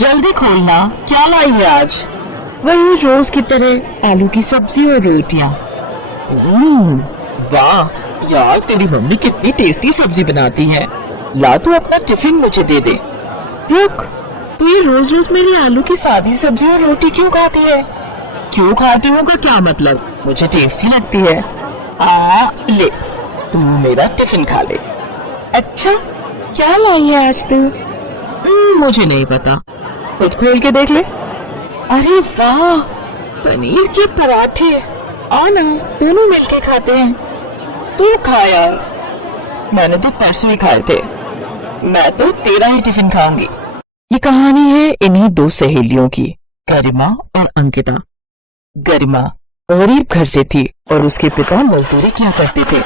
जल्दी खोलना, क्या लाई है आज? वही रोज की तरह आलू की सब्जी और रोटियां। वाह यार, तेरी मम्मी कितनी टेस्टी सब्जी बनाती है। ला तू अपना टिफिन मुझे दे दे। रुक, तू ये रोज रोज मेरी आलू की सादी सब्जी और रोटी क्यों खाती है? क्यों खाती हूँ का क्या मतलब? मुझे टेस्टी लगती है। ले, तू मेरा टिफिन खा ले। अच्छा, क्या लाई है आज तू? मुझे नहीं पता, खुद खोल के देख ले। अरे वाह, पनीर के पराठे। आना, दोनों मिलके खाते हैं। तू खा यार, मैंने तो परसों ही खाए थे। मैं तो तेरा ही टिफिन खाऊंगी। ये कहानी है इन्हीं दो सहेलियों की, गरिमा और अंकिता। गरिमा गरीब घर से थी और उसके पिता मजदूरी किया करते थे,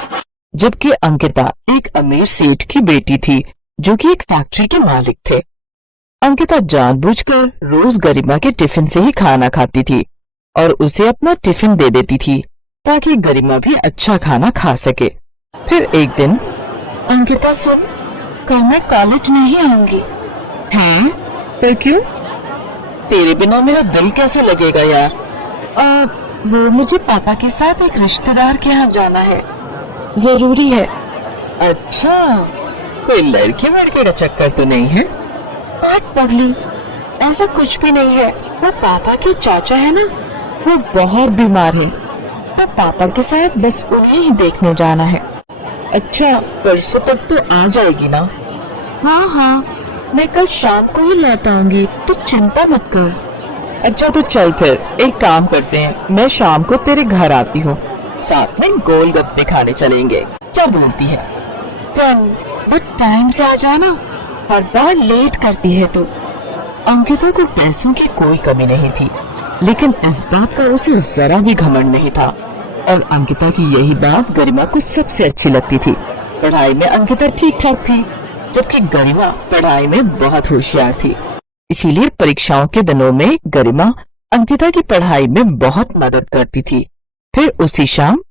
जबकि अंकिता एक अमीर सेठ की बेटी थी जो कि एक फैक्ट्री के मालिक थे। अंकिता जानबूझकर रोज गरिमा के टिफिन से ही खाना खाती थी और उसे अपना टिफिन दे देती थी ताकि गरिमा भी अच्छा खाना खा सके। फिर एक दिन, अंकिता सुन, कल मैं कॉलेज नहीं आऊंगी। हैं? पर क्यों? तेरे बिना मेरा दिल कैसे लगेगा यार? वो मुझे पापा के साथ एक रिश्तेदार के यहाँ जाना है, जरूरी है। अच्छा, कोई लड़के वड़के का चक्कर तो नहीं है? पगली, ऐसा कुछ भी नहीं है। वो पापा के चाचा है ना, वो बहुत बीमार है, तो पापा के साथ बस उन्हें ही देखने जाना है। अच्छा, परसों तक तो आ जाएगी ना? हाँ हाँ, मैं कल शाम को ही लौट आऊंगी, तो चिंता मत कर। अच्छा तो चल फिर एक काम करते हैं, मैं शाम को तेरे घर आती हूँ, साथ में गोलगप्पे खाने चलेंगे। क्या बोलती है? चल, बट टाइम से आ जाना, हर बार लेट करती है तू। अंकिता को पैसों की कोई कमी नहीं थी, लेकिन इस बात का उसे जरा भी घमंड नहीं था और अंकिता की यही बात गरिमा को सबसे अच्छी लगती थी। पढ़ाई में अंकिता ठीक ठाक थी, जबकि गरिमा पढ़ाई में बहुत होशियार थी। इसीलिए परीक्षाओं के दिनों में गरिमा अंकिता की पढ़ाई में बहुत मदद करती थी। फिर उसी शाम,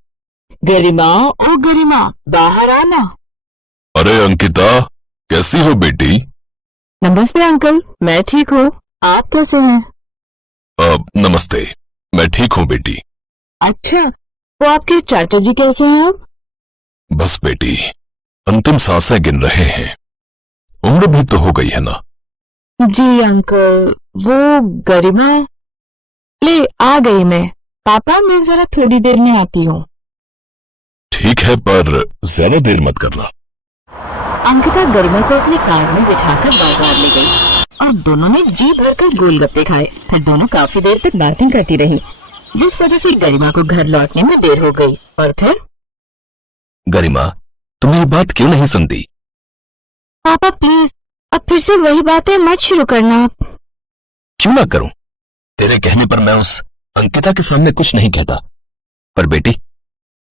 गरिमा, ओ गरिमा, बाहर आना। अरे अंकिता, कैसी हो बेटी? नमस्ते अंकल, मैं ठीक हूँ, आप कैसे हैं? नमस्ते, मैं ठीक हूँ बेटी। अच्छा, वो आपके चाचा जी कैसे हैं अब? बस बेटी, अंतिम सांसें गिन रहे हैं। उम्र भी तो हो गई है ना। जी अंकल, वो गरिमा। ले, आ गई मैं। पापा, मैं जरा थोड़ी देर में आती हूँ। ठीक है, पर ज्यादा देर मत करना। अंकिता गरिमा को अपनी कार में बिठाकर बाजार ले गई और दोनों ने जी भरकर गोलगप्पे खाए। फिर दोनों काफी देर तक बातें करती रही, जिस वजह से गरिमा को घर लौटने में देर हो गई। और फिर गरिमा, तुम मेरी बात क्यों नहीं सुनती? पापा प्लीज, अब फिर से वही बातें मत शुरू करना। क्यों ना करूं? तेरे कहने पर मैं उस अंकिता के सामने कुछ नहीं कहता, पर बेटी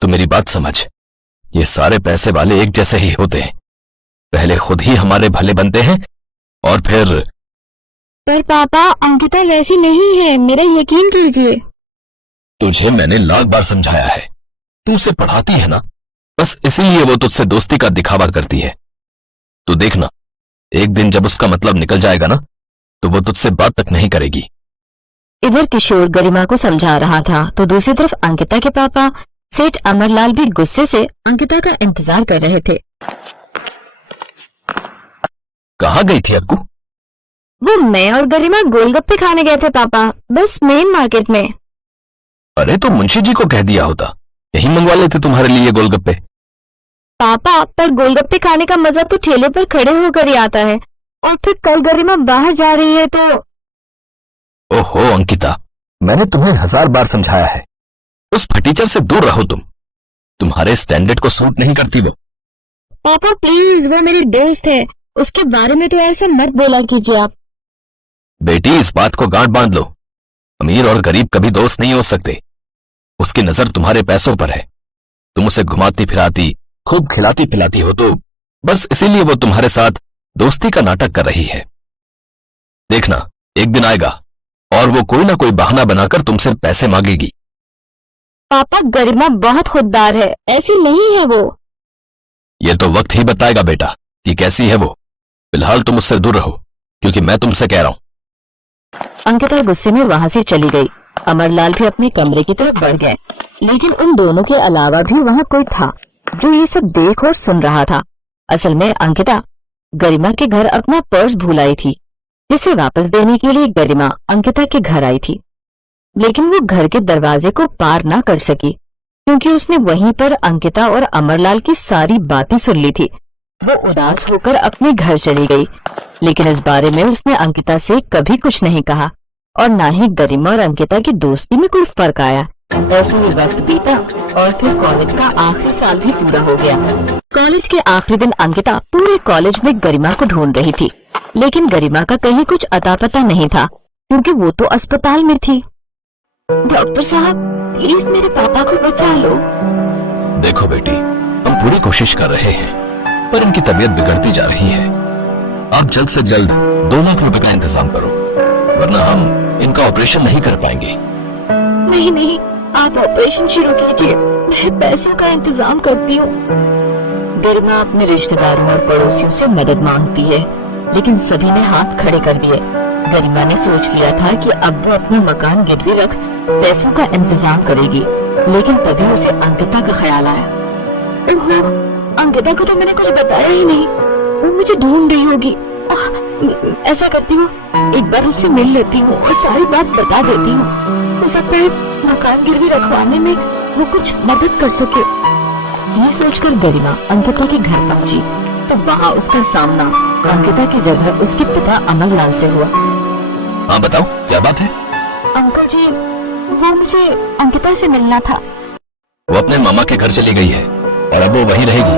तू मेरी बात समझ, ये सारे पैसे वाले एक जैसे ही होते हैं। पहले खुद ही हमारे भले बनते हैं और फिर। पर पापा, अंकिता वैसी नहीं है, मेरा यकीन कीजिए। तुझे मैंने लाख बार समझाया है, तू उसे पढ़ाती है ना, बस इसीलिए वो तुझसे दोस्ती का दिखावा करती है। तू देखना, एक दिन जब उसका मतलब निकल जाएगा ना, तो वो तुझसे बात तक नहीं करेगी। इधर किशोर गरिमा को समझा रहा था, तो दूसरी तरफ अंकिता के पापा सेठ अमरलाल भी गुस्से से अंकिता का इंतजार कर रहे थे। कहाँ गई थी अक्कू? वो मैं और गरिमा गोलगप्पे खाने गए थे पापा, बस मेन मार्केट में। अरे तो मुंशी जी को कह दिया होता, यही मंगवा लेते तुम्हारे लिए गोलगप्पे। पापा, पर गोलगप्पे खाने का मजा तो ठेले पर खड़े होकर ही आता है, और फिर कल गरिमा बाहर जा रही है तो। ओहो अंकिता, मैंने तुम्हें 1000 बार समझाया है, उस फटीचर से दूर रहो। तुम्हारे स्टैंडर्ड को सूट नहीं करती वो। पापा प्लीज, वो मेरी दोस्त है, उसके बारे में तो ऐसा मत बोला कीजिए आप। बेटी, इस बात को गांठ बांध लो, अमीर और गरीब कभी दोस्त नहीं हो सकते। उसकी नजर तुम्हारे पैसों पर है, तुम उसे घुमाती फिराती, खूब खिलाती पिलाती हो, तो बस इसीलिए वो तुम्हारे साथ दोस्ती का नाटक कर रही है। देखना, एक दिन आएगा और वो कोई ना कोई बहाना बनाकर तुमसे पैसे मांगेगी। पापा, गरिमा बहुत खुददार है, ऐसी नहीं है वो। ये तो वक्त ही बताएगा बेटा कि कैसी है वो। फिलहाल तुम उससे दूर रहो, क्योंकि मैं तुमसे कह रहा हूं, अंकिता गुस्से में वहाँ से चली गई। अमरलाल भी अपने कमरे की तरफ बढ़ गए, लेकिन उन दोनों के अलावा भी वहाँ कोई था जो ये सब देख और सुन रहा था। असल में अंकिता गरिमा के घर अपना पर्स भूल आई थी, जिसे वापस देने के लिए गरिमा अंकिता के घर आई थी। लेकिन वो घर के दरवाजे को पार ना कर सकी, क्योंकि उसने वहीं पर अंकिता और अमरलाल की सारी बातें सुन ली थी। वो उदास होकर अपने घर चली गई, लेकिन इस बारे में उसने अंकिता से कभी कुछ नहीं कहा और ना ही गरिमा और अंकिता की दोस्ती में कोई फर्क आया। ऐसे ही वक्त बीता और फिर कॉलेज का आखिरी साल भी पूरा हो गया। कॉलेज के आखिरी दिन अंकिता पूरे कॉलेज में गरिमा को ढूंढ रही थी, लेकिन गरिमा का कहीं कुछ अता पता नहीं था, क्योंकि वो तो अस्पताल में थी। डॉक्टर साहब, प्लीज मेरे पापा को बचा लो। देखो बेटी, हम पूरी कोशिश कर रहे हैं, पर इनकी तबीयत बिगड़ती जा रही है। आप जल्द से जल्द 2 लाख रुपए का इंतजाम करो, वरना हम इनका ऑपरेशन नहीं कर पाएंगे। नहीं, आप ऑपरेशन शुरू कीजिए, मैं पैसों का इंतजाम करती हूँ। गरिमा अपने रिश्तेदारों और पड़ोसियों से मदद मांगती है, लेकिन सभी ने हाथ खड़े कर दिए। गरिमा ने सोच लिया था कि अब वो अपना मकान गिरवी रख पैसों का इंतजाम करेगी, लेकिन तभी उसे अंकिता का ख्याल आया। ओहो, अंकिता को तो मैंने कुछ बताया ही नहीं, वो मुझे ढूंढ रही होगी। ऐसा करती हूँ, एक बार उससे मिल लेती हूँ और सारी बात बता देती हूँ। हो सकता है मकान गिरवी रखवाने में वो कुछ मदद कर सके। ये सोचकर गरिमा अंकिता के घर पहुंची, तो वहाँ उसका सामना अंकिता की जगह उसके पिता अमरलाल से हुआ। हाँ बताओ, क्या बात है? अंकल जी, वो मुझे अंकिता से मिलना था। वो अपने मामा के घर चली गई है और अब वो वहीं रहेगी,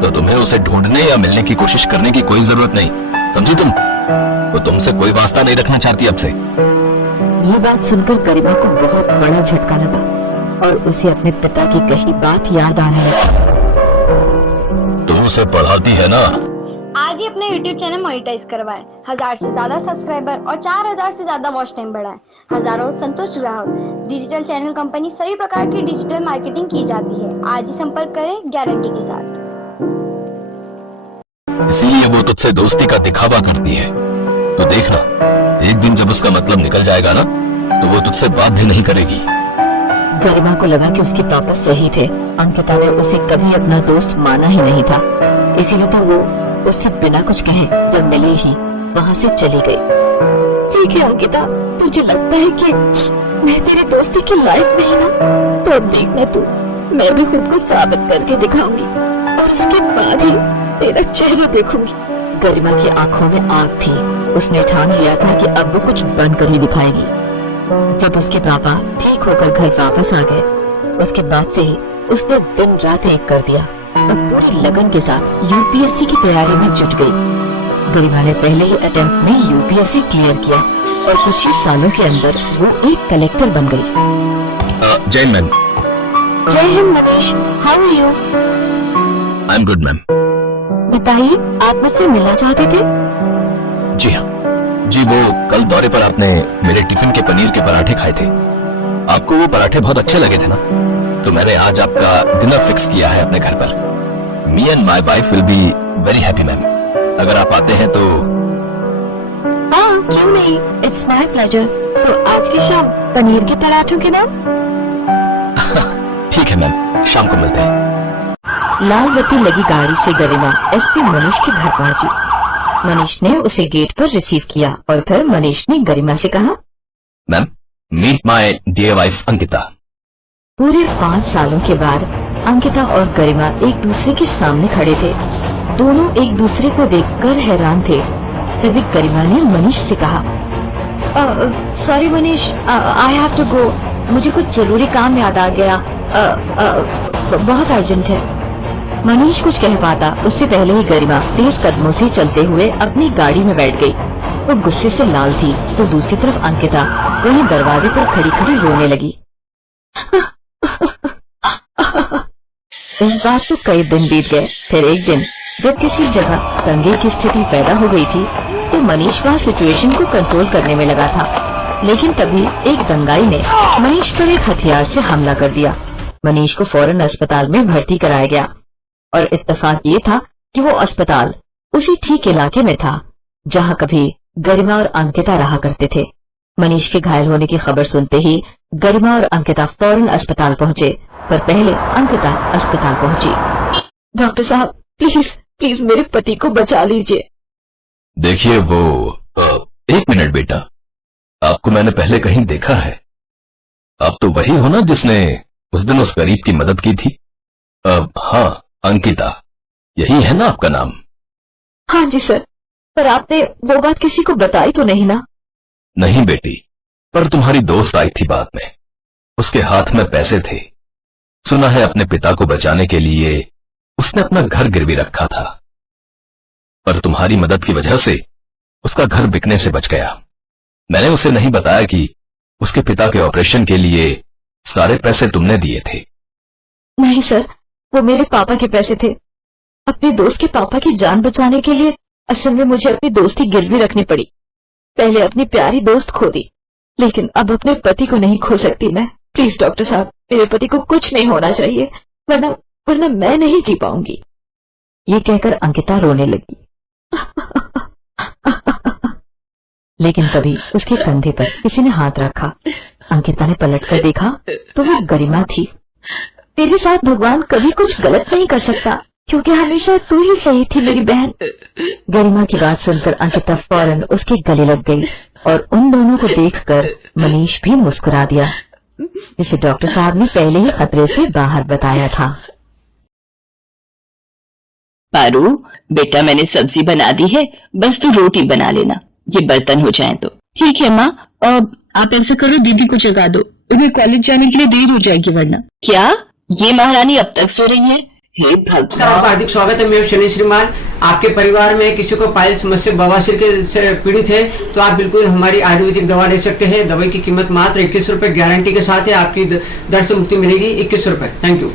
तो तुम्हें उसे ढूंढने या मिलने की कोशिश करने की कोई जरूरत नहीं, समझी तुम? वो तुमसे कोई वास्ता नहीं रखना चाहती अब से। ये बात सुनकर गरिमा को बहुत बड़ा झटका लगा और उसे अपने पिता की कही बात याद आने लगी। तुम उसे पढ़ाती है ना? आज ही अपने YouTube चैनल मोनेटाइज करवाएं, 1000 से ज्यादा सब्सक्राइबर और 4000 से ज्यादा वॉच टाइम बढ़ाएं, हजारों संतुष्ट ग्राहक। डिजिटल चैनल कंपनी सभी प्रकार की डिजिटल मार्केटिंग की जाती है। आज ही संपर्क करें गारंटी के साथ। इसीलिए वो तुझसे दोस्ती का दिखावा करती है। तो देखना, एक दिन जब उसका मतलब निकल जाएगा ना, तो वो तुझसे बात भी नहीं करेगी। गरिमा को लगा कि उसके पापा सही थे। अंकिता ने उसे कभी अपना दोस्त माना ही नहीं था, इसीलिए तो वो उससे बिना कुछ कहे या मिले ही वहाँ से चली गई। ठीक है अंकिता, तुझे लगता है कि मैं तेरी दोस्ती के लायक नहीं ना, तो अब देखना तू, मैं भी खुद को साबित करके दिखाऊंगी और उसके बाद ही तेरा चेहरा देखूंगी। गरिमा की आंखों में आग थी। उसने ठान लिया था कि अब वो कुछ बनकर ही दिखाएगी। जब उसके पापा ठीक होकर घर वापस आ गए, उसके बाद से ही उसने दिन रात एक कर दिया और पूरी लगन के साथ यूपीएससी की तैयारी में जुट गई। गरिमा ने पहले ही अटेम्प्ट में यूपीएससी क्लियर किया और कुछ ही सालों के अंदर वो एक कलेक्टर बन गई। जय मैम। जय हिंद Manish, how are you? I am good ma'am. बताइए, आप मुझसे मिलना चाहते थे? जी हाँ जी, वो कल दौरे पर आपने मेरे टिफिन के पनीर के पराठे खाए थे। आपको वो पराठे बहुत अच्छे लगे थे ना, तो मैंने आज आपका डिनर फिक्स किया है अपने घर पर। Me and my wife will be very happy ma'am. अगर आप आते हैं तो। हाँ, क्यों नहीं, इट्स माय प्लेजर। तो आज की शाम पनीर के पराठों के नाम? ठीक है मैम, शाम को मिलते हैं। लाल बत्ती लगी गाड़ी से गरिमा एसपी मनीष के घर पहुंची। मनीष ने उसे गेट पर रिसीव किया और फिर मनीष ने गरिमा से कहा, ma'am, meet my dear wife Ankita. पूरे 5 सालों के बाद अंकिता और गरिमा एक दूसरे के सामने खड़े थे। दोनों एक दूसरे को देखकर हैरान थे। तभी गरिमा ने मनीष से कहा, sorry Manish, I have to go, मुझे कुछ जरूरी काम याद आ गया, बहुत अर्जेंट है। मनीष कुछ कह पाता उससे पहले ही गरिमा तेज कदमों से चलते हुए अपनी गाड़ी में बैठ गई। वो गुस्से से लाल थी, तो दूसरी तरफ अंकिता वहीं दरवाजे पर खड़ी खड़ी रोने लगी। इस बार तो कई दिन बीत गए। फिर एक दिन जब किसी जगह दंगे की स्थिति पैदा हो गई थी, तो मनीष वहाँ सिचुएशन को कंट्रोल करने में लगा था। लेकिन तभी एक दंगाई ने मनीष पर एक हथियार से हमला कर दिया। मनीष को फौरन अस्पताल में भर्ती कराया गया और इत्तेफाक ये था कि वो अस्पताल उसी ठीक इलाके में था जहाँ कभी गरिमा और अंकिता रहा करते थे। मनीष के घायल होने की खबर सुनते ही गरिमा और अंकिता फौरन अस्पताल पहुंचे, पर पहले अंकिता अस्पताल पहुंची। डॉक्टर साहब, प्लीज प्लीज मेरे पति को बचा लीजिए। देखिए वो एक मिनट बेटा, आपको मैंने पहले कहीं देखा है। आप तो वही हो ना जिसने उस दिन उस गरीब की मदद की थी? हाँ, अंकिता, यही है ना आपका नाम? हाँ जी सर, पर आपने वो बात किसी को बताई तो नहीं ना? नहीं बेटी, पर तुम्हारी दोस्त आई थी बाद में। उसके हाथ में पैसे थे। सुना है अपने पिता को बचाने के लिए उसने अपना घर गिरवी रखा था, पर तुम्हारी मदद की वजह से उसका घर बिकने से बच गया। मैंने उसे नहीं बताया कि उसके पिता के ऑपरेशन के लिए सारे पैसे तुमने दिए थे। नहीं सर, वो मेरे पापा के पैसे थे। अपने दोस्त के पापा की जान बचाने के लिए असल में मुझे अपनी दोस्ती गिरवी रखनी पड़ी। पहले अपनी प्यारी दोस्त खो दी, लेकिन अब अपने पति को नहीं खो सकती मैं। प्लीज डॉक्टर साहब, मेरे पति को कुछ नहीं होना चाहिए, वरना मैं नहीं जी पाऊंगी। ये कहकर अंकिता रोने लगी। लेकिन तभी उसके कंधे पर किसी ने हाथ रखा। अंकिता ने पलटकर देखा तो वो गरिमा थी। तेरे साथ भगवान कभी कुछ गलत नहीं कर सकता, क्योंकि हमेशा तू ही सही थी मेरी बहन। गरिमा की बात सुनकर अंकिता फौरन उसके गले लग गई और उन दोनों को देखकर मनीष भी मुस्कुरा दिया, जिसे डॉक्टर साहब ने पहले ही खतरे से बाहर बताया था। पारू बेटा, मैंने सब्जी बना दी है, बस तू रोटी बना लेना, ये बर्तन हो जाएं तो। ठीक है माँ। आप ऐसा करो, दीदी को जगा दो, उन्हें कॉलेज जाने के लिए देर हो जाएगी वरना। क्या ये महारानी अब तक सो रही है? हे भगवान। आपका हार्दिक स्वागत है। मैं शनि श्रीमान। आपके परिवार में किसी को पाइल्स समस्या बवासीर के से पीड़ित है तो आप बिल्कुल हमारी आयुर्वेदिक दवा ले सकते हैं। दवाई की कीमत मात्र 21 रुपए गारंटी के साथ है। आपकी दर से मुक्ति मिलेगी 21 रुपए। Thank you.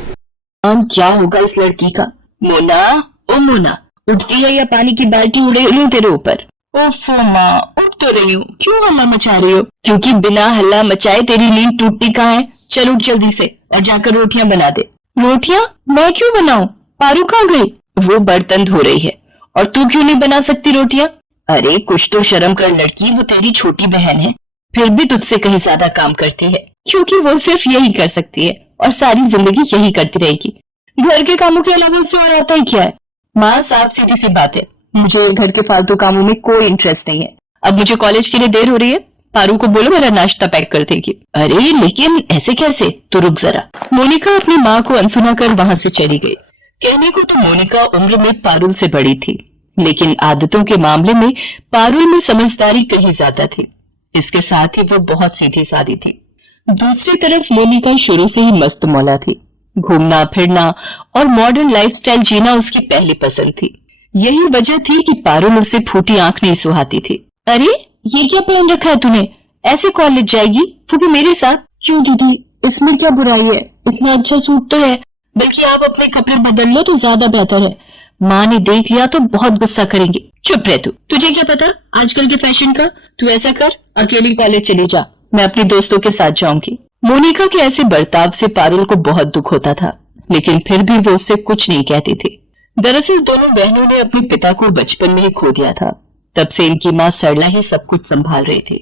क्या होगा इस लड़की का? मोना, ओ मोना, उठती है या पानी की बाल्टी उड़े लूं तेरे ऊपर? ओफो माँ, उठ तो रही हूँ, क्यों हल्ला मचा रही हो? क्योंकि बिना हल्ला मचाए तेरी नींद टूटती कहाँ है? चल उठ जल्दी से और जाकर रोटियां बना दे। रोटियां? मैं क्यों बनाऊं? पारू कहाँ गई? वो बर्तन धो रही है। और तू क्यों नहीं बना सकती रोटियां? अरे कुछ तो शर्म कर लड़की, वो तेरी छोटी बहन है, फिर भी तुझसे कहीं ज्यादा काम करती है, क्योंकि वो सिर्फ यही कर सकती है और सारी जिंदगी यही करती रहेगी। घर के कामों के अलावा उससे और आता ही क्या है? माँ, साफ सीधी सी बात है, मुझे घर के फालतू कामों में कोई इंटरेस्ट नहीं है। अब मुझे कॉलेज के लिए देर हो रही है, पारू को बोलो मेरा नाश्ता पैक कर देगी। अरे लेकिन ऐसे कैसे? तो रुक जरा। मोनिका अपनी माँ को अनसुना कर वहां से चली गई। कहने को तो मोनिका उम्र में पारुल से बड़ी थी, लेकिन आदतों के मामले में पारुल में समझदारी कहीं ज्यादा थी। इसके साथ ही वो बहुत सीधी सादी थी। दूसरी तरफ मोनिका शुरू से ही मस्त मौला थी। घूमना फिरना और मॉडर्न लाइफस्टाइल जीना उसकी पहली पसंद थी। यही वजह थी कि पारुल उसे फूटी आंख नहीं सुहाती थी। अरे ये क्या पहन रखा है तूने? ऐसे कॉलेज जाएगी, वो भी मेरे साथ? क्यों दीदी, इसमें क्या बुराई है? इतना अच्छा सूट तो है, बल्कि आप अपने कपड़े बदल लो तो ज्यादा बेहतर है। माँ ने देख लिया तो बहुत गुस्सा करेंगी। चुप रह तू, तुझे क्या पता आजकल के फैशन का? तू ऐसा कर, अकेली कॉलेज चली जा, मैं अपने दोस्तों के साथ जाऊंगी। मोनिका के ऐसे बर्ताव से पारुल को बहुत दुख होता था, लेकिन फिर भी वो उससे कुछ नहीं कहती थी। दरअसल दोनों बहनों ने अपने पिता को बचपन में ही खो दिया था। तब से इनकी माँ सरला ही सब कुछ संभाल रही थी।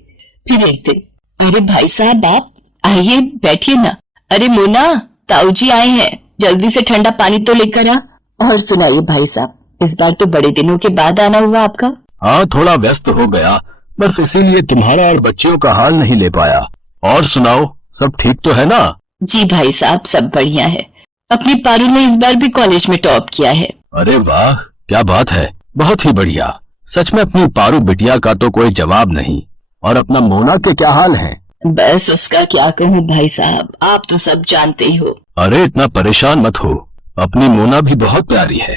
फिर एक दिन, अरे भाई साहब आप आइए, बैठिए ना। अरे मोना, ताऊ जी आए हैं, जल्दी से ठंडा पानी तो लेकर आ। और सुनाइए भाई साहब, इस बार तो बड़े दिनों के बाद आना हुआ आपका। हाँ, थोड़ा व्यस्त हो गया, बस इसीलिए तुम्हारा और बच्चियों का हाल नहीं ले पाया। और सुनाओ, सब ठीक तो है ना? जी भाई साहब, सब बढ़िया है। अपनी पारू ने इस बार भी कॉलेज में टॉप किया है। अरे वाह, क्या बात है, बहुत ही बढ़िया। सच में अपनी पारू बिटिया का तो कोई जवाब नहीं। और अपना मोना के क्या हाल है? बस उसका क्या कहूँ भाई साहब, आप तो सब जानते ही हो। अरे इतना परेशान मत हो, अपनी मोना भी बहुत प्यारी है।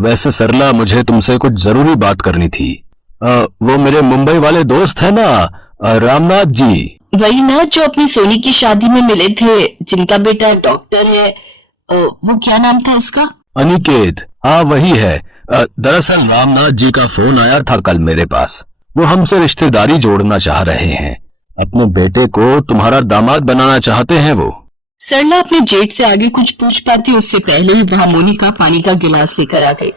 वैसे सरला, मुझे तुमसे कुछ जरूरी बात करनी थी। वो मेरे मुंबई वाले दोस्त है ना, रामनाथ जी। वही ना जो अपनी सोनी की शादी में मिले थे, जिनका बेटा डॉक्टर है। वो क्या नाम था उसका? अनिकेत। हाँ वही है। दरअसल रामनाथ जी का फोन आया था कल मेरे पास। वो हमसे रिश्तेदारी जोड़ना चाह रहे हैं। अपने बेटे को तुम्हारा दामाद बनाना चाहते हैं वो। सरला अपने जेठ से आगे कुछ पूछ पाती उससे पहले ही वहां मोनिका पानी का गिलास लेकर आ गई।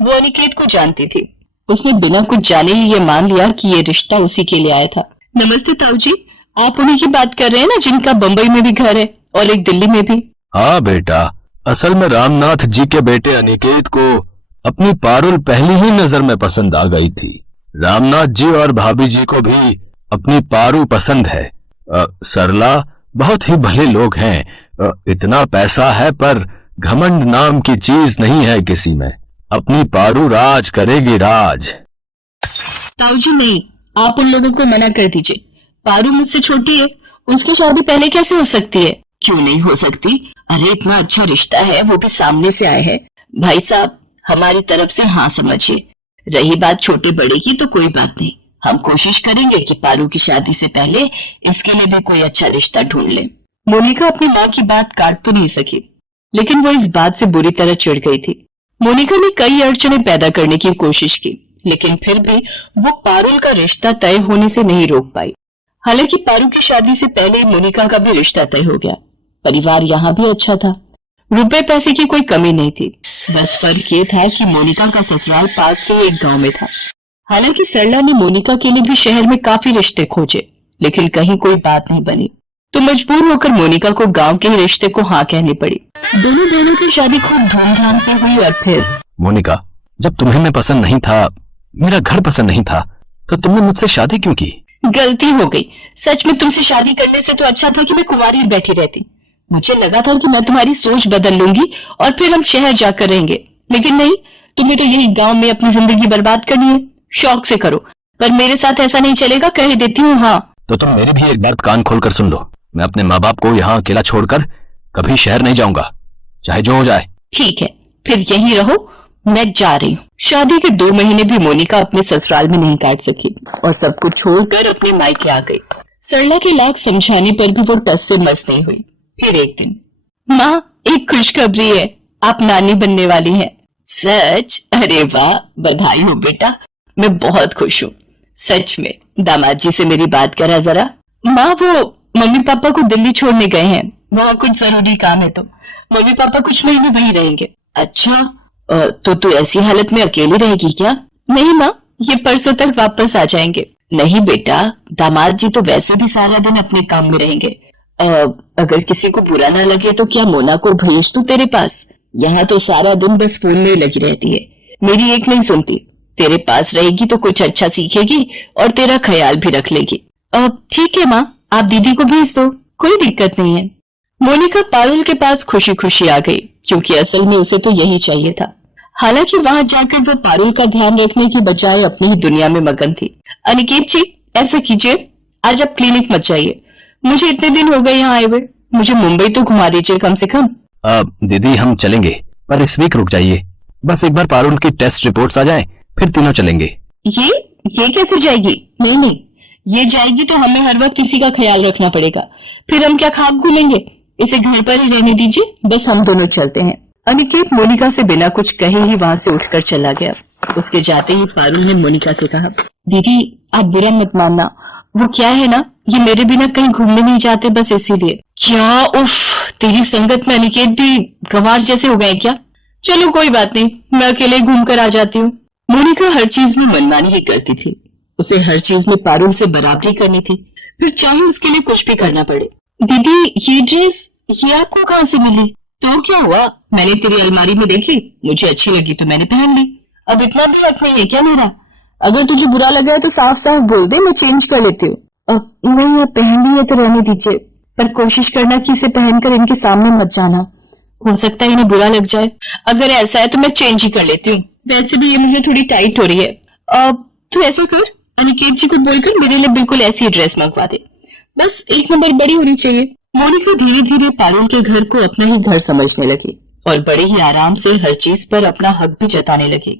वो अनिकेत को जानती थी। उसने बिना कुछ जाने ही ये मान लिया कि ये रिश्ता उसी के लिए आया था। नमस्ते ताऊ जी, आप उन्हीं की बात कर रहे हैं ना जिनका बम्बई में भी घर है और एक दिल्ली में भी? हाँ बेटा, असल में रामनाथ जी के बेटे अनिकेत को अपनी पारुल पहली ही नजर में पसंद आ गई थी। रामनाथ जी और भाभी जी को भी अपनी पारू पसंद है। सरला बहुत ही भले लोग हैं। इतना पैसा है पर घमंड नाम की चीज नहीं है किसी में। अपनी पारू राज करेगी राज। ताऊ जी नहीं, आप उन लोगों को मना कर दीजिए। पारू मुझसे छोटी है, उसकी शादी पहले कैसे हो सकती है? क्यों नहीं हो सकती? अरे इतना अच्छा रिश्ता है, वो भी सामने से आए हैं। भाई साहब, हमारी तरफ से हाँ समझिए। रही बात छोटे बड़े की तो कोई बात नहीं, हम कोशिश करेंगे कि पारू की शादी से पहले इसके लिए भी कोई अच्छा रिश्ता ढूंढ ले। मोनिका अपनी माँ की बात काट तो नहीं सकी, लेकिन वो इस बात से बुरी तरह चिढ़ गई थी। मोनिका ने कई अड़चनें पैदा करने की कोशिश की, लेकिन फिर भी वो पारुल का रिश्ता तय होने से नहीं रोक पाई। हालांकि पारू की शादी से पहले मोनिका का भी रिश्ता तय हो गया। परिवार यहाँ भी अच्छा था, रुपए पैसे की कोई कमी नहीं थी। बस फर्क ये था कि मोनिका का ससुराल पास के एक गांव में था। हालांकि सरला ने मोनिका के लिए भी शहर में काफी रिश्ते खोजे, लेकिन कहीं कोई बात नहीं बनी, तो मजबूर होकर मोनिका को गांव के ही रिश्ते को हाँ कहनी पड़ी। दोनों बहनों की शादी खूब धूमधाम से हुई और फिर मोनिका, जब तुम्हें मैं पसंद नहीं था, मेरा घर पसंद नहीं था, तो तुमने मुझसे शादी क्यों की? गलती हो गई। सच में तुमसे शादी करने से तो अच्छा था कि मैं कुंवारी बैठी रहती। मुझे लगा था कि मैं तुम्हारी सोच बदल लूंगी और फिर हम शहर जाकर रहेंगे, लेकिन नहीं, तुम्हें तो यही गांव में अपनी जिंदगी बर्बाद करनी है। शौक से करो, पर मेरे साथ ऐसा नहीं चलेगा, कह देती हूँ। हाँ तो तुम मेरी भी एक बात कान खोलकर सुन लो। मैं अपने माँ बाप को यहाँ अकेला छोड़कर कभी शहर नहीं जाऊंगा, चाहे जो हो जाए। ठीक है, फिर यहीं रहो, मैं जा रही हूँ। शादी के 2 महीने भी मोनिका अपने ससुराल में नहीं काट सकी और सब कुछ छोड़कर अपने मायके आ गई। सरला के लाख समझाने पर भी वो टस से मस नहीं हुई। फिर एक दिन, माँ एक खुशखबरी है, आप नानी बनने वाली हैं। सच? अरे वाह, बधाई हो बेटा, मैं बहुत खुश हूँ। सच में? दामाद जी से मेरी बात करा जरा। माँ वो मम्मी पापा को दिल्ली छोड़ने गए हैं, वहाँ कुछ जरूरी काम है, तो मम्मी पापा कुछ महीने वहीं रहेंगे। अच्छा, तो तू ऐसी हालत में अकेली रहेगी क्या? नहीं माँ, ये परसों तक वापस आ जाएंगे। नहीं बेटा, दामाद जी तो वैसे भी सारा दिन अपने काम में रहेंगे। अगर किसी को बुरा ना लगे तो क्या मोना को भेज दूं तेरे पास? यहाँ तो सारा दिन बस फोन में लगी रहती है, मेरी एक नहीं सुनती। तेरे पास रहेगी तो कुछ अच्छा सीखेगी और तेरा ख्याल भी रख लेगी। ठीक है माँ, आप दीदी को भेज दो, कोई दिक्कत नहीं है। मोनिका पारुल के पास खुशी खुशी आ गई, क्योंकि असल में उसे तो यही चाहिए था। हालांकि वहां जाकर वो पारुल का ध्यान रखने की बजाय अपनी ही दुनिया में मगन थी। अनिकेत जी, ऐसा कीजिए, आज आप क्लिनिक मत जाइए, मुझे इतने दिन हो गए यहाँ आए हुए, मुझे मुंबई तो घुमा दीजिए कम से कम। दीदी हम चलेंगे, पर इस वीक रुक जाइए, बस एक बार पारुल की टेस्ट रिपोर्ट्स आ जाएं, फिर तीनों चलेंगे। ये कैसे जाएगी? नहीं, ये जाएगी तो हमें हर वक्त इसी का ख्याल रखना पड़ेगा, फिर हम क्या खाक घूमेंगे। इसे घर पर ही रहने दीजिए, बस हम दोनों चलते हैं। अनिकेत मोनिका से बिना कुछ कहे ही वहां से उठकर चला गया। उसके जाते ही पारुल ने मोनिका से कहा, दीदी आप बुरा मत मानना, वो क्या है ना, ये मेरे बिना कहीं घूमने नहीं जाते, बस इसीलिए। क्या? उफ, तेरी संगत में अनिकेत भी गंवार जैसे हो गए क्या? चलो कोई बात नहीं, मैं अकेले घूम कर आ जाती हूँ। मोनिका हर चीज में मनमानी ही करती थी, उसे हर चीज में पारुल से बराबरी करनी थी, फिर चाहे उसके लिए कुछ भी करना पड़े। दीदी ये ड्रेस ये आपको कहाँ से मिली? तो क्या हुआ, मैंने तेरी अलमारी में देखी, मुझे अच्छी लगी तो मैंने पहन ली। अब इतना भी हक नहीं है क्या मेरा? अगर तुझे बुरा लगा है तो साफ साफ बोल दे, मैं चेंज कर लेती हूँ। नहीं, पहन ली है तो रहने दीजिए, पर कोशिश करना कि इसे पहनकर इनके सामने मत जाना, हो सकता है इन्हें बुरा लग जाए। अगर ऐसा है तो मैं चेंज ही कर लेती हूँ, वैसे भी ये मुझे थोड़ी टाइट हो रही है। तो ऐसा कर, अनिकेत जी को बोलकर मेरे लिए बिल्कुल ऐसी ड्रेस मंगवा दे, बस 1 नंबर बड़ी होनी चाहिए। मोनिका धीरे धीरे पारुल के घर को अपना ही घर समझने लगी और बड़े ही आराम से हर चीज पर अपना हक भी जताने लगी।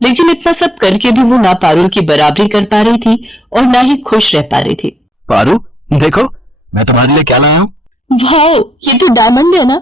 लेकिन इतना सब करके भी वो ना पारुल की बराबरी कर पा रही थी और ना ही खुश रह पा रही थी। पारू देखो, मैं तुम्हारे लिए क्या लाया हूँ। वाह, ये तो डायमंड है ना,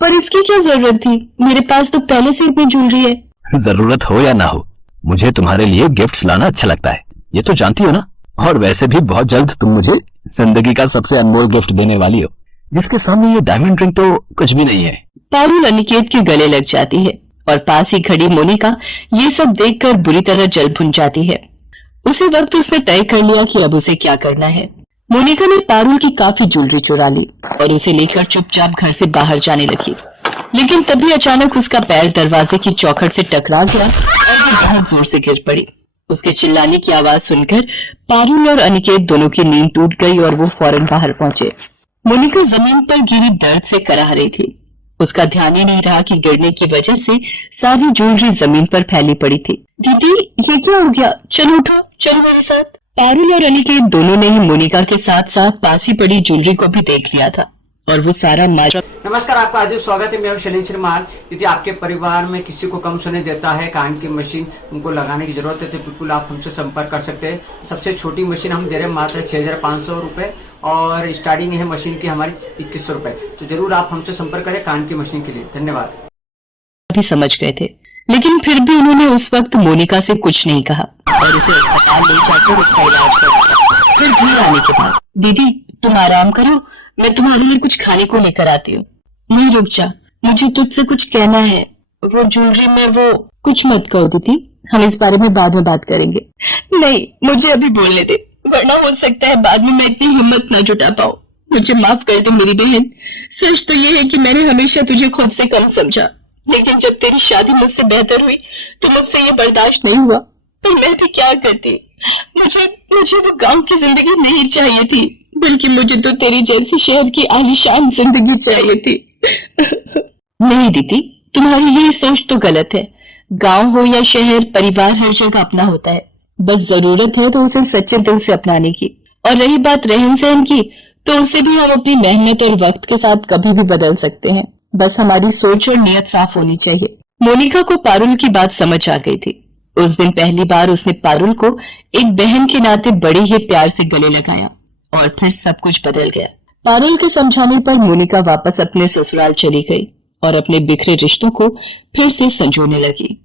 पर इसकी क्या जरूरत थी, मेरे पास तो पहले से इतनी ज्वेलरी है। जरूरत हो या ना हो, मुझे तुम्हारे लिए गिफ्ट्स लाना अच्छा लगता है, ये तो जानती हो ना। और वैसे भी बहुत जल्द तुम मुझे जिंदगी का सबसे अनमोल गिफ्ट देने वाली हो, जिसके सामने ये डायमंड रिंग तो कुछ भी नहीं है। पारुल अनिकेत के गले लग जाती है और पास ही खड़ी मोनिका ये सब देखकर बुरी तरह जल भुन जाती है। उसी वक्त उसने तय कर लिया कि अब उसे क्या करना है। मोनिका ने पारुल की काफी ज्वेलरी चुरा ली और उसे लेकर चुपचाप घर से बाहर जाने लगी। लेकिन तभी अचानक उसका पैर दरवाजे की चौखट से टकरा गया और वो बहुत जोर से गिर पड़ी। उसके चिल्लाने की आवाज सुनकर पारुल और अनिकेत दोनों की नींद टूट गई और वो फौरन बाहर पहुंचे। मोनिका जमीन पर गिरी दर्द से कराह रही थी। उसका ध्यान ही नहीं रहा कि गिरने की वजह से सारी ज्वेलरी जमीन पर फैली पड़ी थी। दीदी ये क्या हो गया? चलो उठो, चलो मेरे साथ। पारुल और अनिकेत दोनों ने ही मोनिका के साथ साथ पास ही पड़ी ज्वेलरी को भी देख लिया था और वो सारा माजरा। नमस्कार, आपका हार्दिक स्वागत है। मैं हूं शैलेंद्र श्रीमान। यदि आपके परिवार में किसी को कम सुनाई देता है, कान की मशीन उनको लगाने की जरूरत है, तो बिल्कुल आप हमसे संपर्क कर सकते हैं। सबसे छोटी मशीन हम दे रहे हैं मात्र 6,500 रुपए और स्टार्टिंग है मशीन की हमारी 2100 रुपए। तो जरूर आप हमसे संपर्क करें कान की मशीन के लिए। धन्यवाद। भी समझ गए थे, लेकिन फिर भी उन्होंने उस वक्त मोनिका से कुछ नहीं कहा और उसे अस्पताल ले जाकर उसका इलाज करवाया। फिर घर आने के बाद, दीदी तुम आराम करो, मैं तुम्हारे लिए कुछ खाने को लेकर आती हूँ। नहीं रुक जा, मुझे तुझसे कुछ कहना है। वो ज्वेलरी में वो कुछ मत कहो दीदी, हम इस बारे में बाद में बात करेंगे। नहीं, मुझे अभी बोलने दे, वरना हो सकता है बाद में मैं इतनी हिम्मत न जुटा पाऊँ। मुझे माफ कर दे मेरी बहन। सच तो ये है कि मैंने हमेशा तुझे खुद से कम समझा, लेकिन जब तेरी शादी मुझसे बेहतर हुई तो मुझसे ये बर्दाश्त नहीं हुआ। और मैं भी क्या करती, मुझे वो गांव की जिंदगी नहीं चाहिए थी, बल्कि मुझे तो तेरी जैसी शहर की आलीशान जिंदगी चाहिए थी। नहीं दीदी, तुम्हारी ये सोच तो गलत है। गांव हो या शहर, परिवार हर जगह अपना होता है। बस जरूरत है तो उसे सच्चे दिल से अपनाने की। और रही बात रहन सहन की, तो उसे भी हम अपनी मेहनत और वक्त के साथ कभी भी बदल सकते हैं। बस हमारी सोच और नियत साफ होनी चाहिए। मोनिका को पारुल की बात समझ आ गई थी। उस दिन पहली बार उसने पारुल को एक बहन के नाते बड़े ही प्यार से गले लगाया और फिर सब कुछ बदल गया। पारुल के समझाने पर मोनिका वापस अपने ससुराल चली गई और अपने बिखरे रिश्तों को फिर से संजोने लगी।